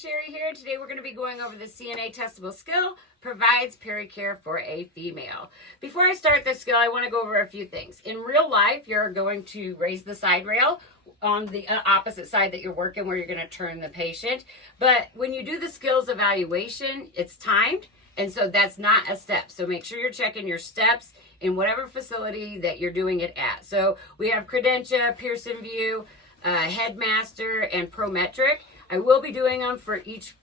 Sherry here. Today we're going to be going over the CNA testable skill, provides pericare for a female. Before I start this skill, I want to go over a few things. In real life, you're going to raise the side rail on the opposite side that you're working where you're going to turn the patient. But when you do the skills evaluation, it's timed, and so that's not a step. So make sure you're checking your steps in whatever facility that you're doing it at. So we have Credentia, Pearson VUE, Headmaster, and Prometric. I will be doing them for each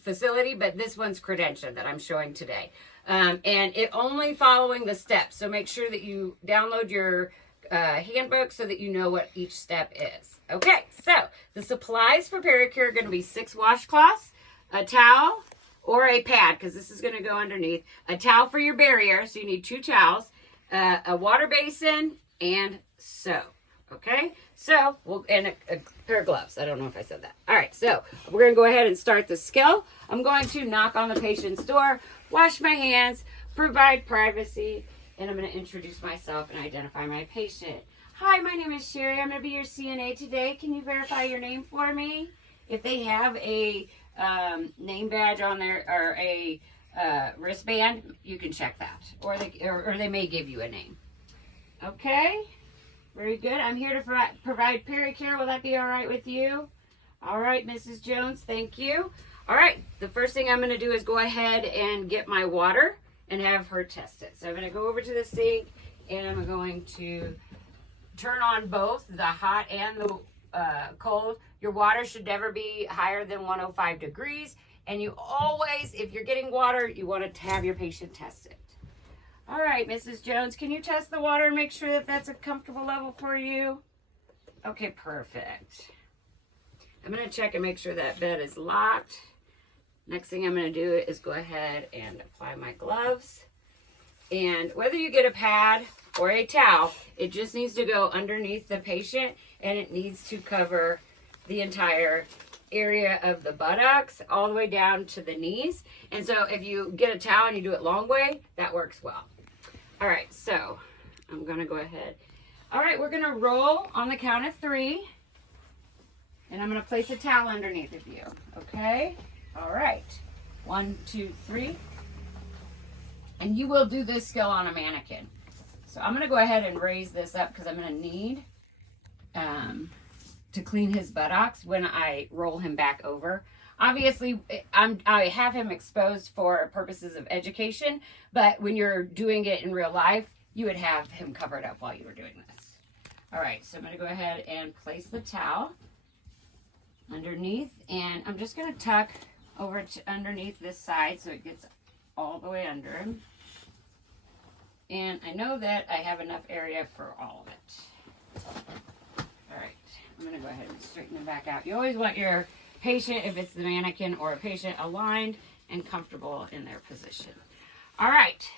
facility, but this one's Credentia that I'm showing today. And it only following the steps. So make sure that you download your handbook so that you know what each step is. Okay, so the supplies for pericare are going to be 6 washcloths, a towel, or a pad, because this is going to go underneath, a towel for your barrier, so you need 2 towels, a water basin, and soap. Okay, so and a pair of gloves. I don't know if I said that. All right, so we're going to go ahead and start the skill. I'm going to knock on the patient's door, wash my hands, provide privacy, and I'm going to introduce myself and identify my patient. Hi, my name is Sherry. I'm going to be your CNA today. Can you verify your name for me? If they have a name badge on there or a wristband, you can check that, or they may give you a name. Okay. Very good. I'm here to provide pericare. Will that be all right with you? All right, Mrs. Jones, thank you. All right, the first thing I'm going to do is go ahead and get my water and have her test it. So I'm going to go over to the sink and I'm going to turn on both the hot and the cold. Your water should never be higher than 105 degrees. And you always, if you're getting water, you want to have your patient test it. All right, Mrs. Jones, can you test the water and make sure that that's a comfortable level for you? Okay, perfect. I'm going to check and make sure that bed is locked. Next thing I'm going to do is go ahead and apply my gloves. And whether you get a pad or a towel, it just needs to go underneath the patient, and it needs to cover the entire area of the buttocks all the way down to the knees. And so if you get a towel and you do it long way, that works well. All right, so I'm going to go ahead. All right, we're going to roll on the count of 3. And I'm going to place a towel underneath of you. Okay? All right. 1, 2, 3. And you will do this skill on a mannequin. So I'm going to go ahead and raise this up because I'm going to need to clean his buttocks when I roll him back over. Obviously, I have him exposed for purposes of education, but when you're doing it in real life, you would have him covered up while you were doing this. All right, so I'm going to go ahead and place the towel underneath, and I'm just going to tuck over to underneath this side so it gets all the way under him. And I know that I have enough area for all of it. All right, I'm going to go ahead and straighten them back out. You always want your patient, if it's the mannequin or a patient, aligned and comfortable in their position. All right.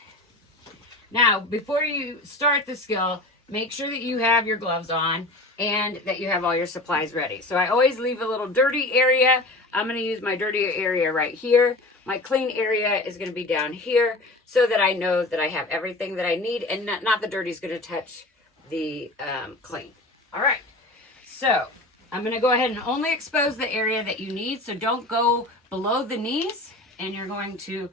Now, before you start the skill, make sure that you have your gloves on and that you have all your supplies ready. So I always leave a little dirty area. I'm going to use my dirty area right here. My clean area is going to be down here so that I know that I have everything that I need and not the dirty is going to touch the clean. All right. So I'm going to go ahead and only expose the area that you need. So don't go below the knees. And you're going to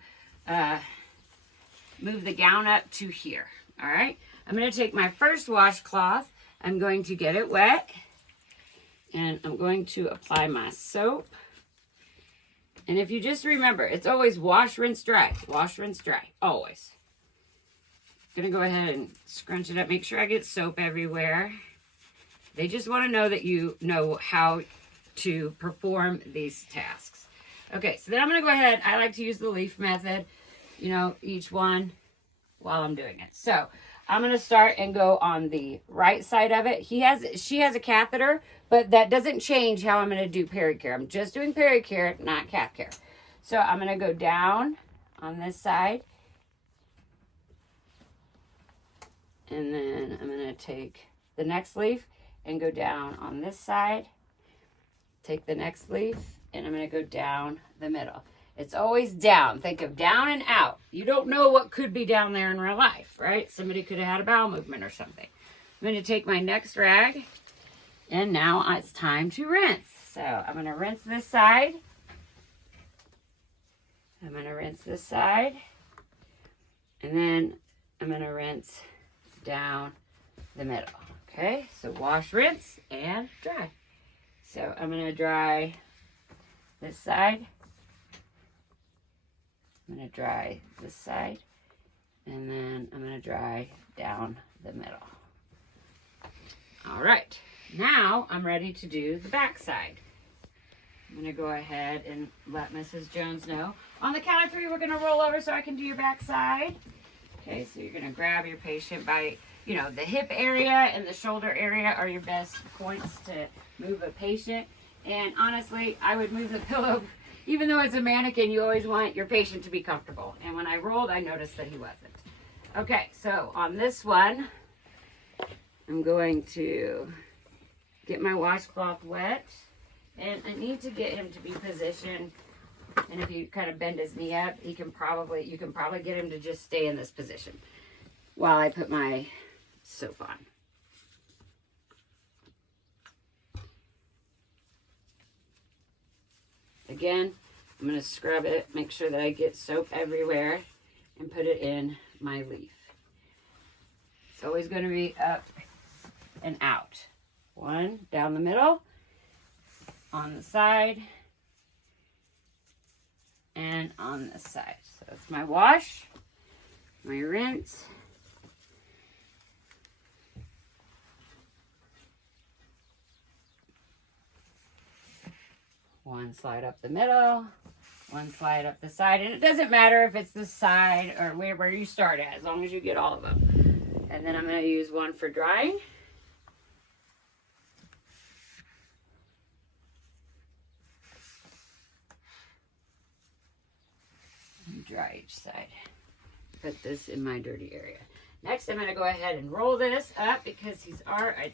move the gown up to here. All right. I'm going to take my first washcloth. I'm going to get it wet. And I'm going to apply my soap. And if you just remember, it's always wash, rinse, dry. Wash, rinse, dry. Always. I'm going to go ahead and scrunch it up. Make sure I get soap everywhere. They just want to know that you know how to perform these tasks. Okay, so then I'm going to go ahead. I like to use the leaf method, each one while I'm doing it. So I'm going to start and go on the right side of it. She has a catheter, but that doesn't change how I'm going to do pericare. I'm just doing pericare, not cath care. So I'm going to go down on this side. And then I'm going to take the next leaf and go down on this side. Take the next leaf, and I'm going to go down the middle. It's always down. Think of down and out. You don't know what could be down there in real life, right? Somebody could have had a bowel movement or something. I'm going to take my next rag, and now it's time to rinse. So I'm going to rinse this side. I'm going to rinse this side. And then I'm going to rinse down the middle. Okay, so wash, rinse, and dry. So I'm going to dry this side. I'm going to dry this side. And then I'm going to dry down the middle. All right, now I'm ready to do the back side. I'm going to go ahead and let Mrs. Jones know. On the count of 3, we're going to roll over so I can do your back side. Okay, so you're going to grab your patient by, the hip area and the shoulder area are your best points to move a patient. And honestly, I would move the pillow. Even though it's a mannequin, you always want your patient to be comfortable. And when I rolled, I noticed that he wasn't. Okay, so on this one, I'm going to get my washcloth wet. And I need to get him to be positioned. And if you kind of bend his knee up, you can probably get him to just stay in this position while I put my soap on. Again, I'm going to scrub it, make sure that I get soap everywhere, and put it in my leaf. It's always going to be up and out. One down the middle, on the side, and on this side. So that's my wash, my rinse, one slide up the middle, one slide up the side, and it doesn't matter if it's the side or where you start at, as long as you get all of them. And then I'm going to use one for drying. Dry each side. Put this in my dirty area. Next, I'm going to go ahead and roll this up because I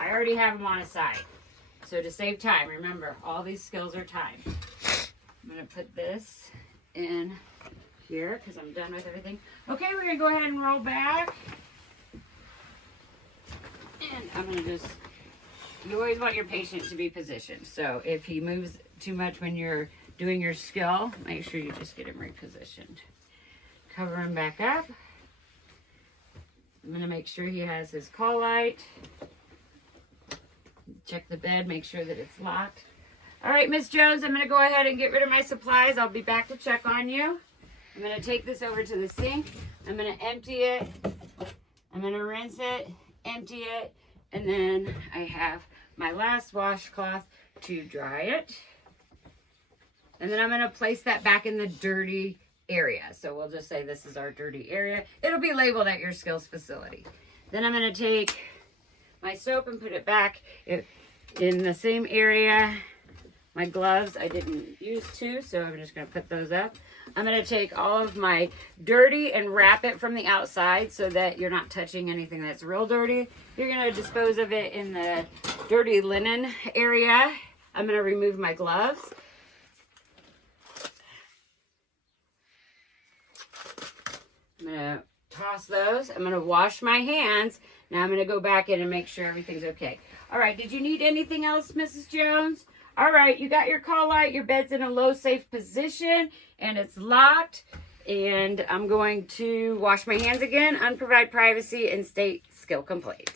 already have him on a side. So to save time, remember, all these skills are time. I'm going to put this in here because I'm done with everything. Okay, we're going to go ahead and roll back. And I'm going to you always want your patient to be positioned. So if he moves too much when you're doing your skill, make sure you just get him repositioned. Cover him back up. I'm going to make sure he has his call light. Check the bed, make sure that it's locked. All right, Miss Jones, I'm going to go ahead and get rid of my supplies. I'll be back to check on you. I'm going to take this over to the sink. I'm going to empty it. I'm going to rinse it, empty it, and then I have my last washcloth to dry it. And then I'm going to place that back in the dirty area. So we'll just say this is our dirty area. It'll be labeled at your skills facility. Then I'm going to take my soap and put it back in the same area. My gloves, I didn't use two, so I'm just going to put those up. I'm going to take all of my dirty and wrap it from the outside so that you're not touching anything that's real dirty. You're going to dispose of it in the dirty linen area. I'm going to remove my gloves. I'm going to toss those. I'm going to wash my hands. Now I'm going to go back in and make sure everything's okay. All right, did you need anything else, Mrs. Jones? All right, you got your call light. Your bed's in a low, safe position, and it's locked. And I'm going to wash my hands again, unprovide privacy, and state skill complete.